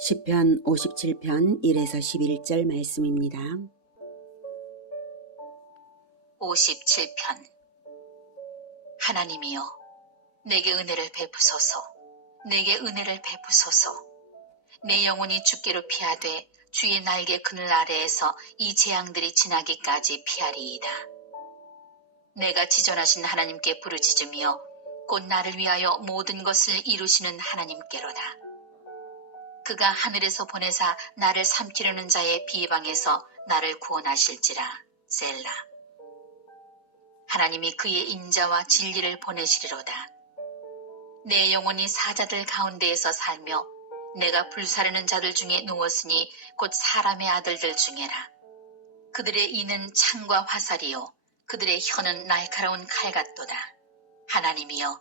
시편 57편 1에서 11절 말씀입니다. 57편. 하나님이여, 내게 은혜를 베푸소서. 내게 은혜를 베푸소서. 내 영혼이 주께로 피하되 주의 날개 그늘 아래에서 이 재앙들이 지나기까지 피하리이다. 내가 지존하신 하나님께 부르짖으며 곧 나를 위하여 모든 것을 이루시는 하나님께로다. 그가 하늘에서 보내사 나를 삼키려는 자의 비방에서 나를 구원하실지라. 셀라. 하나님이 그의 인자와 진리를 보내시리로다. 내 영혼이 사자들 가운데에서 살며 내가 불사르는 자들 중에 누웠으니 곧 사람의 아들들 중에라. 그들의 이는 창과 화살이요 그들의 혀는 날카로운 칼 같도다. 하나님이여,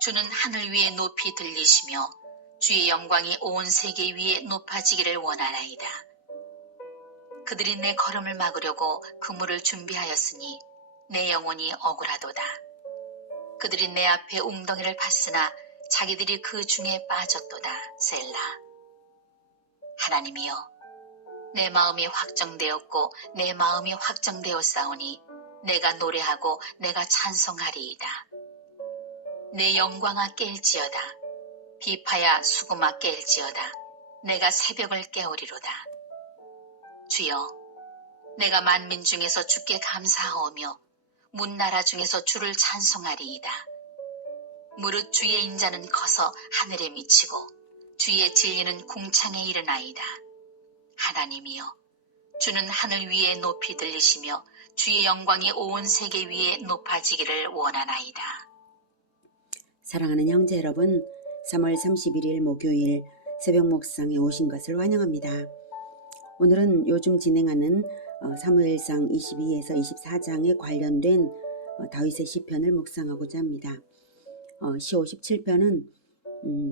주는 하늘 위에 높이 들리시며 주의 영광이 온 세계 위에 높아지기를 원하나이다. 그들이 내 걸음을 막으려고 그물을 준비하였으니 내 영혼이 억울하도다. 그들이 내 앞에 웅덩이를 팠으나 자기들이 그 중에 빠졌도다. 셀라. 하나님이여, 내 마음이 확정되었고 내 마음이 확정되었사오니 내가 노래하고 내가 찬송하리이다. 내 영광아 깰지어다. 비파야 수금아 깰지어다. 내가 새벽을 깨우리로다. 주여, 내가 만민 중에서 주께 감사하오며 문나라 중에서 주를 찬송하리이다. 무릇 주의 인자는 커서 하늘에 미치고 주의 진리는 궁창에 이르나이다. 하나님이여, 주는 하늘 위에 높이 들리시며 주의 영광이 온 세계 위에 높아지기를 원하나이다. 사랑하는 형제 여러분, 3월 31일 목요일 새벽 목상에 오신 것을 환영합니다. 오늘은 요즘 진행하는 사무엘상 22에서 24장에 관련된 다윗의 시편을 묵상하고자 합니다. 시 57편은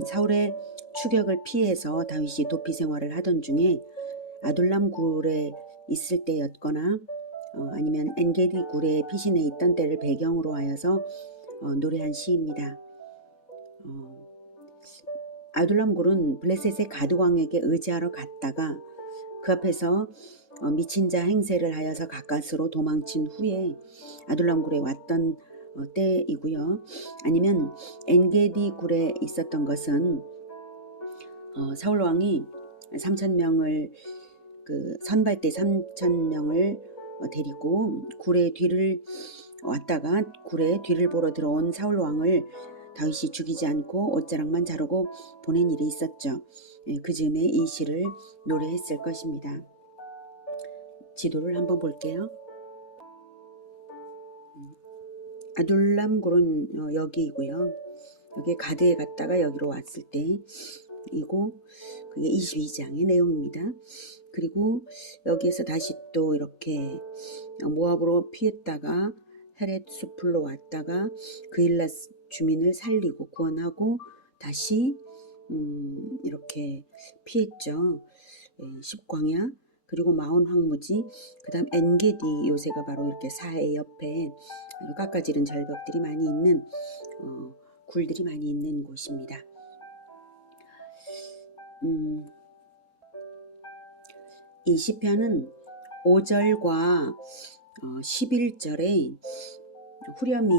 사울의 추격을 피해서 다윗이 도피 생활을 하던 중에 아둘람 굴에 있을 때였거나 아니면 엔게디 굴에 피신해 있던 때를 배경으로 하여서 노래한 시입니다. 아둘람 굴은 블레셋의 가드왕에게 의지하러 갔다가 그 앞에서 미친 자 행세를 하여서 가까스로 도망친 후에 아둘람 굴에 왔던 때이고요. 아니면 엔게디 굴에 있었던 것은 사울 왕이 3,000명을 선발대 3,000명을 데리고 굴의 뒤를 왔다가 굴의 뒤를 보러 들어온 사울 왕을 다윗이 죽이지 않고 옷자락만 자르고 보낸 일이 있었죠. 그 즈음에 이 시를 노래했을 것입니다. 지도를 한번 볼게요. 아둘람 굴은 여기이고요. 여기 가드에 갔다가 여기로 왔을 때이고 그게 22장의 내용입니다. 그리고 여기에서 다시 또 이렇게 모압으로 피했다가 헤렛 수풀로 왔다가 그일랏 주민을 살리고 구원하고 다시 이렇게 피했죠. 10광야 그리고 마온 황무지 그 다음 엔게디 요새가 바로 이렇게 사해 옆에 깎아지른 절벽들이 많이 있는 굴들이 많이 있는 곳입니다. 이 시편은 5절과 11절에 후렴이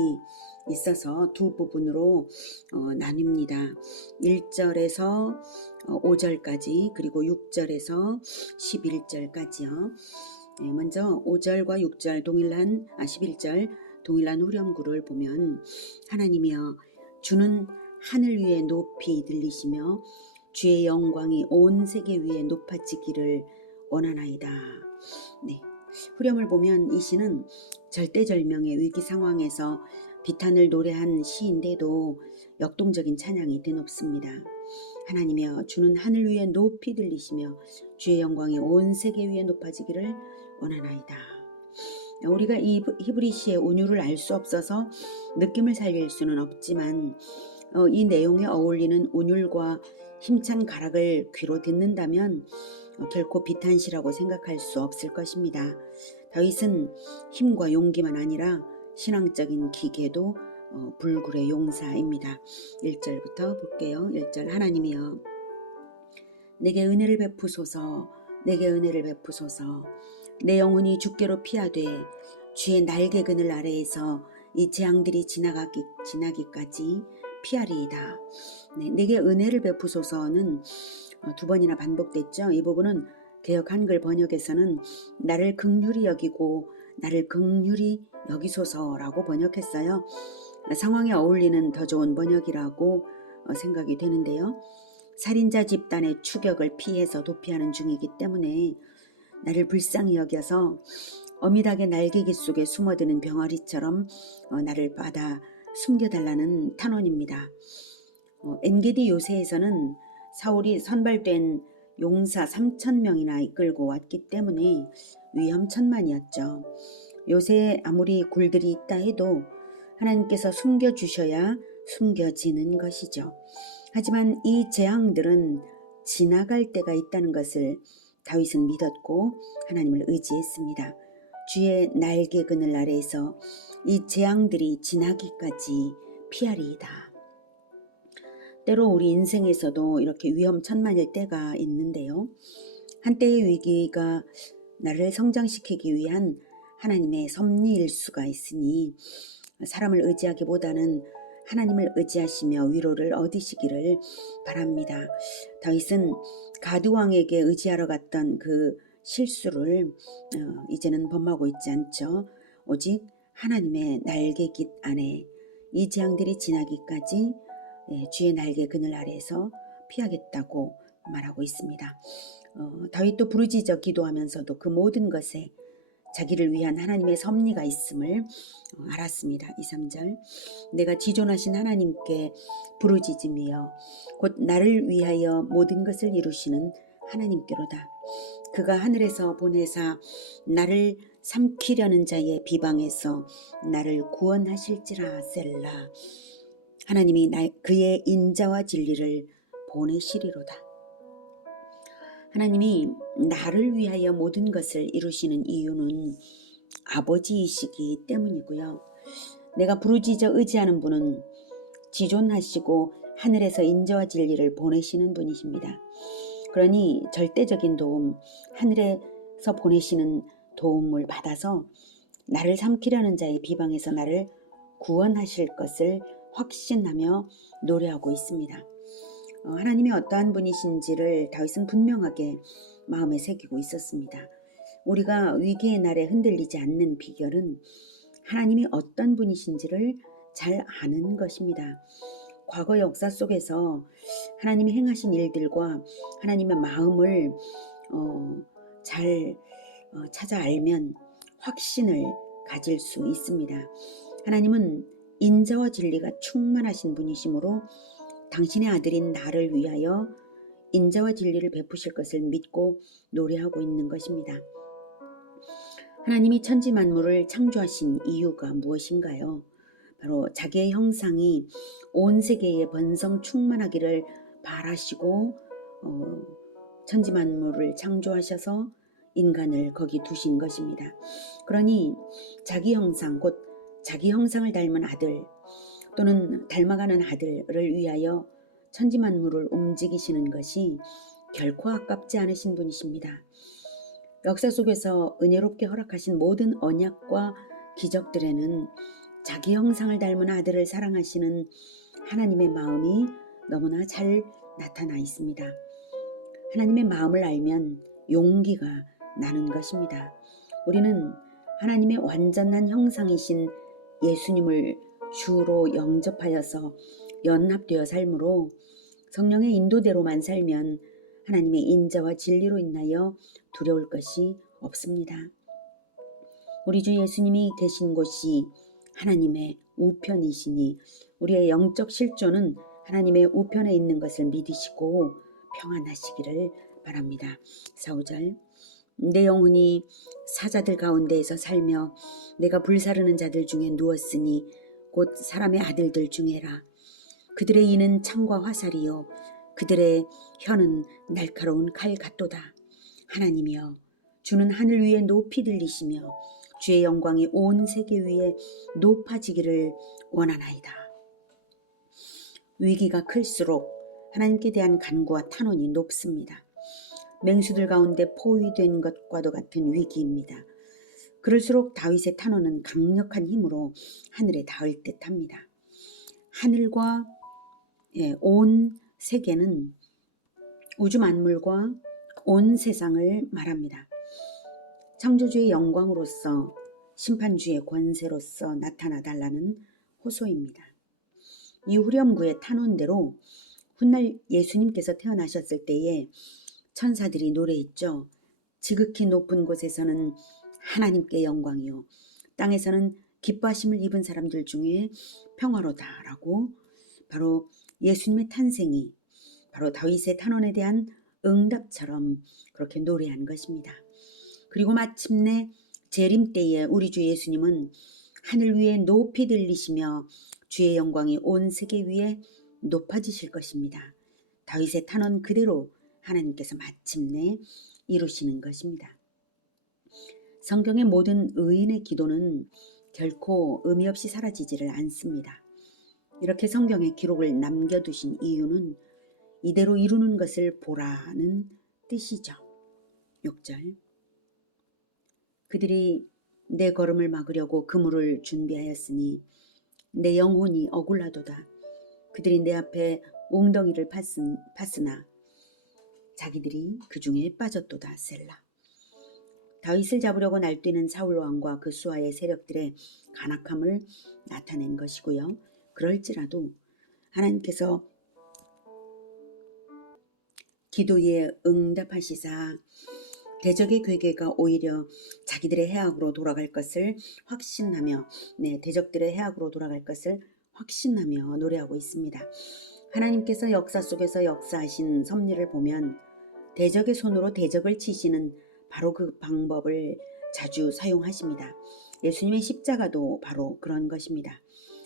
있어서 두 부분으로 나뉩니다. 1절에서 5절까지 그리고 6절에서 11절까지요. 먼저 5절과 6절 11절 동일한 후렴구를 보면 하나님이여, 주는 하늘 위에 높이 들리시며 주의 영광이 온 세계 위에 높아지기를 원하나이다. 네. 후렴을 보면 이 시는 절대절명의 위기 상황에서 비탄을 노래한 시인데도 역동적인 찬양이 드높습니다. 하나님이여, 주는 하늘 위에 높이 들리시며 주의 영광이 온 세계 위에 높아지기를 원하나이다. 우리가 이 히브리 시의 운율을 알 수 없어서 느낌을 살릴 수는 없지만 이 내용에 어울리는 운율과 힘찬 가락을 귀로 듣는다면 결코 비탄시라고 생각할 수 없을 것입니다. 다윗은 힘과 용기만 아니라 신앙적인 기계도 불굴의 용사입니다. 1절부터 볼게요. 1절 하나님이여, 내게 은혜를 베푸소서. 내게 은혜를 베푸소서. 내 영혼이 주께로 피하되 주의 날개 그늘 아래에서 이 재앙들이 지나기까지 피하리이다. 네, 내게 은혜를 베푸소서는 두 번이나 반복됐죠. 이 부분은 개역 한글 번역에서는 나를 긍휼히 여기고 나를 긍휼히 여기소서라고 번역했어요. 상황에 어울리는 더 좋은 번역이라고 생각이 되는데요. 살인자 집단의 추격을 피해서 도피하는 중이기 때문에 나를 불쌍히 여겨서 어미닭의 날개깃 속에 숨어드는 병아리처럼 나를 받아 숨겨달라는 탄원입니다. 엔게디 요새에서는 사울이 선발된 용사 3,000명이나 이끌고 왔기 때문에 위험천만이었죠. 요새에 아무리 굴들이 있다 해도 하나님께서 숨겨주셔야 숨겨지는 것이죠. 하지만 이 재앙들은 지나갈 때가 있다는 것을 다윗은 믿었고 하나님을 의지했습니다. 주의 날개 그늘 아래에서 이 재앙들이 지나기까지 피하리이다. 때로 우리 인생에서도 이렇게 위험천만일 때가 있는데요. 한때의 위기가 나를 성장시키기 위한 하나님의 섭리일 수가 있으니 사람을 의지하기보다는 하나님을 의지하시며 위로를 얻으시기를 바랍니다. 다윗은 가드 왕에게 의지하러 갔던 그 실수를 이제는 범하고 있지 않죠. 오직 하나님의 날개깃 안에 이 재앙들이 지나기까지 주의 날개 그늘 아래에서 피하겠다고 말하고 있습니다. 다윗도 부르짖어 기도하면서도 그 모든 것에 자기를 위한 하나님의 섭리가 있음을 알았습니다. 2, 3절 내가 지존하신 하나님께 부르짖으며 곧 나를 위하여 모든 것을 이루시는 하나님께로다. 그가 하늘에서 보내사 나를 삼키려는 자의 비방에서 나를 구원하실지라. 셀라. 하나님이 그의 인자와 진리를 보내시리로다. 하나님이 나를 위하여 모든 것을 이루시는 이유는 아버지이시기 때문이고요. 내가 부르짖어 의지하는 분은 지존하시고 하늘에서 인자와 진리를 보내시는 분이십니다. 그러니 절대적인 도움, 하늘에서 보내시는 도움을 받아서 나를 삼키려는 자의 비방에서 나를 구원하실 것을 확신하며 노래하고 있습니다. 하나님이 어떠한 분이신지를 다윗은 분명하게 마음에 새기고 있었습니다. 우리가 위기의 날에 흔들리지 않는 비결은 하나님이 어떤 분이신지를 잘 아는 것입니다. 과거 역사 속에서 하나님이 행하신 일들과 하나님의 마음을 잘 찾아 알면 확신을 가질 수 있습니다. 하나님은 인자와 진리가 충만하신 분이시므로 당신의 아들인 나를 위하여 인자와 진리를 베푸실 것을 믿고 노래하고 있는 것입니다. 하나님이 천지 만물을 창조하신 이유가 무엇인가요? 바로 자기의 형상이 온 세계에 번성 충만하기를 바라시고 천지 만물을 창조하셔서 인간을 거기 두신 것입니다. 그러니 자기 형상, 곧 자기 형상을 닮은 아들 또는 닮아가는 아들을 위하여 천지 만물을 움직이시는 것이 결코 아깝지 않으신 분이십니다. 역사 속에서 은혜롭게 허락하신 모든 언약과 기적들에는 자기 형상을 닮은 아들을 사랑하시는 하나님의 마음이 너무나 잘 나타나 있습니다. 하나님의 마음을 알면 용기가 나는 것입니다. 우리는 하나님의 완전한 형상이신 예수님을 주로 영접하여서 연합되어 삶으로 성령의 인도대로만 살면 하나님의 인자와 진리로 인하여 두려울 것이 없습니다. 우리 주 예수님이 계신 곳이 하나님의 우편이시니 우리의 영적 실존은 하나님의 우편에 있는 것을 믿으시고 평안하시기를 바랍니다. 4, 5절 내 영혼이 사자들 가운데에서 살며 내가 불사르는 자들 중에 누웠으니 곧 사람의 아들들 중에라. 그들의 이는 창과 화살이요 그들의 혀는 날카로운 칼 같도다. 하나님이여 주는 하늘 위에 높이 들리시며 주의 영광이 온 세계 위에 높아지기를 원하나이다. 위기가 클수록 하나님께 대한 간구와 탄원이 높습니다. 맹수들 가운데 포위된 것과도 같은 위기입니다. 그럴수록 다윗의 탄원은 강력한 힘으로 하늘에 닿을 듯합니다. 하늘과 온 세계는 우주 만물과 온 세상을 말합니다. 창조주의 영광으로서 심판주의 권세로서 나타나달라는 호소입니다. 이 후렴구의 탄원대로 훗날 예수님께서 태어나셨을 때에 천사들이 노래했죠. 지극히 높은 곳에서는 하나님께 영광이요 땅에서는 기뻐하심을 입은 사람들 중에 평화로다라고 바로 예수님의 탄생이 바로 다윗의 탄원에 대한 응답처럼 그렇게 노래한 것입니다. 그리고 마침내 재림 때에 우리 주 예수님은 하늘 위에 높이 들리시며 주의 영광이 온 세계 위에 높아지실 것입니다. 다윗의 탄원 그대로 하나님께서 마침내 이루시는 것입니다. 성경의 모든 의인의 기도는 결코 의미 없이 사라지지를 않습니다. 이렇게 성경에 기록을 남겨두신 이유는 이대로 이루는 것을 보라는 뜻이죠. 6절 그들이 내 걸음을 막으려고 그물을 준비하였으니 내 영혼이 억울하도다. 그들이 내 앞에 웅덩이를 팠으나 자기들이 그 중에 빠졌도다. 셀라. 다윗을 잡으려고 날뛰는 사울 왕과 그 수하의 세력들의 간악함을 나타낸 것이고요. 그럴지라도 하나님께서 기도에 응답하시사 대적의 괴계가 오히려 자기들의 해악으로 돌아갈 것을 확신하며 대적들의 해악으로 돌아갈 것을 확신하며 노래하고 있습니다. 하나님께서 역사 속에서 역사하신 섭리를 보면 대적의 손으로 대적을 치시는 바로 그 방법을 자주 사용하십니다. 예수님의 십자가도 바로 그런 것입니다.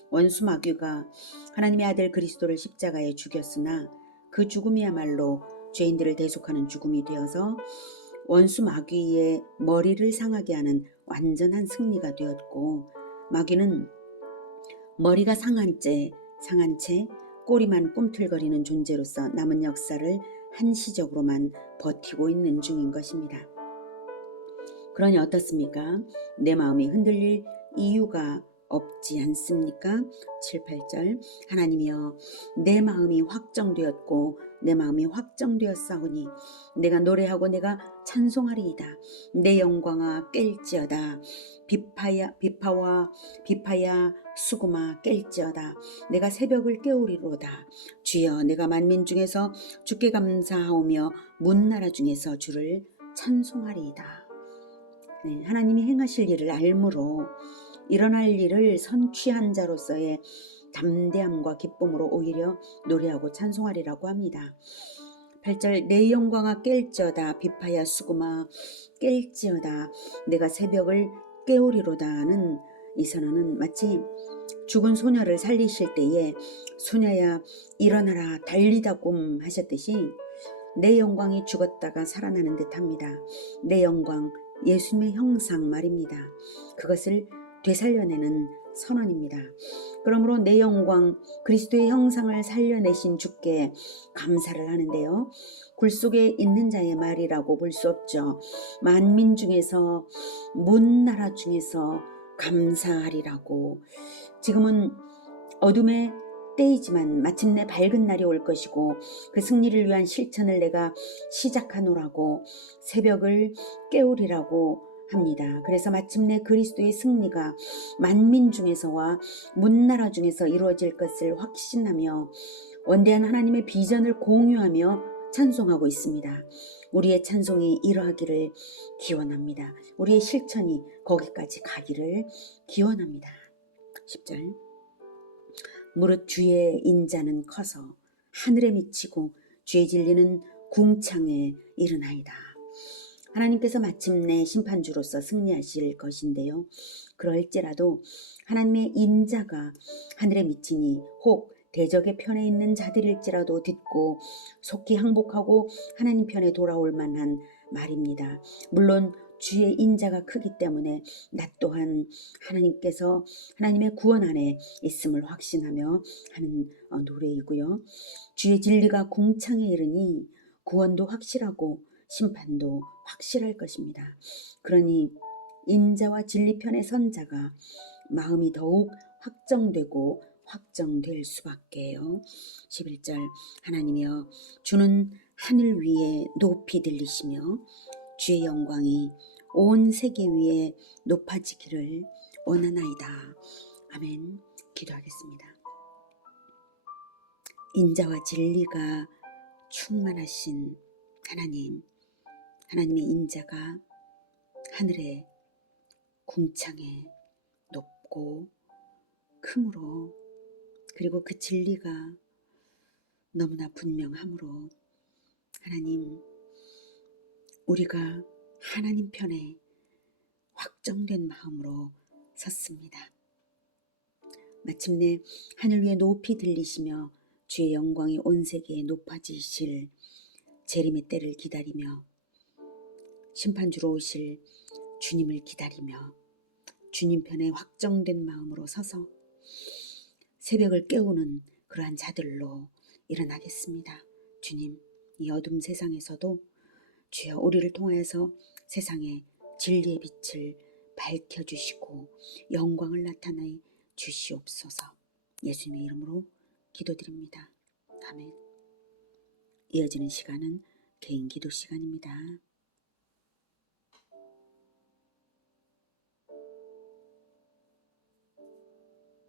원수 마귀가 하나님의 아들 그리스도를 십자가에 죽였으나 그 죽음이야말로 죄인들을 대속하는 죽음이 되어서 원수 마귀의 머리를 상하게 하는 완전한 승리가 되었고 마귀는 머리가 상한 채 꼬리만 꿈틀거리는 존재로서 남은 역사를 한시적으로만 버티고 있는 중인 것입니다. 그러니 어떻습니까? 내 마음이 흔들릴 이유가 없지 않습니까? 7, 8절 하나님이여 내 마음이 확정되었고 내 마음이 확정되었사오니 내가 노래하고 내가 찬송하리이다. 내 영광아 깰지어다. 비파야 수구마 깰지어다. 내가 새벽을 깨우리로다. 주여 내가 만민 중에서 주께 감사하오며 문나라 중에서 주를 찬송하리이다. 하나님이 행하실 일을 알므로 일어날 일을 선취한 자로서의 담대함과 기쁨으로 오히려 노래하고 찬송하리라고 합니다. 8절 내 영광아 깰지어다. 비파야 수구마 깰지어다. 내가 새벽을 깨우리로다는 이 선언은 마치 죽은 소녀를 살리실 때에 소녀야 일어나라 달리다 꿈 하셨듯이 내 영광이 죽었다가 살아나는 듯합니다. 내 영광 예수님의 형상 말입니다. 그것을 되살려내는 선언입니다. 그러므로 내 영광 그리스도의 형상을 살려내신 주께 감사를 하는데요. 굴 속에 있는 자의 말이라고 볼 수 없죠. 만민 중에서 문나라 중에서 감사하리라고. 지금은 어둠의 때이지만 마침내 밝은 날이 올 것이고 그 승리를 위한 실천을 내가 시작하노라고 새벽을 깨우리라고 합니다. 그래서 마침내 그리스도의 승리가 만민 중에서와 문나라 중에서 이루어질 것을 확신하며 원대한 하나님의 비전을 공유하며 찬송하고 있습니다. 우리의 찬송이 이러하기를 기원합니다. 우리의 실천이 거기까지 가기를 기원합니다. 10절 무릇 주의 인자는 커서 하늘에 미치고 주의 진리는 궁창에 이르나이다. 하나님께서 마침내 심판주로서 승리하실 것인데요. 그럴지라도 하나님의 인자가 하늘에 미치니 혹 대적의 편에 있는 자들일지라도 듣고 속히 항복하고 하나님 편에 돌아올 만한 말입니다. 물론 주의 인자가 크기 때문에 나 또한 하나님께서 하나님의 구원 안에 있음을 확신하며 하는 노래이고요. 주의 진리가 궁창에 이르니 구원도 확실하고 심판도 확실할 것입니다. 그러니 인자와 진리 편에 선 자가 마음이 더욱 확정되고 확정될 수밖에요. 11절 하나님이여 주는 하늘 위에 높이 들리시며 주의 영광이 온 세계 위에 높아지기를 원하나이다. 아멘. 기도하겠습니다. 인자와 진리가 충만하신 하나님, 하나님의 인자가 하늘에 궁창에 높고 크므로, 그리고 그 진리가 너무나 분명하므로 하나님, 우리가 하나님 편에 확정된 마음으로 섰습니다. 마침내 하늘 위에 높이 들리시며 주의 영광이 온 세계에 높아지실 재림의 때를 기다리며 심판주로 오실 주님을 기다리며 주님 편에 확정된 마음으로 서서 새벽을 깨우는 그러한 자들로 일어나겠습니다. 주님, 이 어둠 세상에서도 주여 우리를 통하여서 세상에 진리의 빛을 밝혀주시고 영광을 나타내 주시옵소서. 예수님의 이름으로 기도드립니다. 아멘. 이어지는 시간은 개인 기도 시간입니다.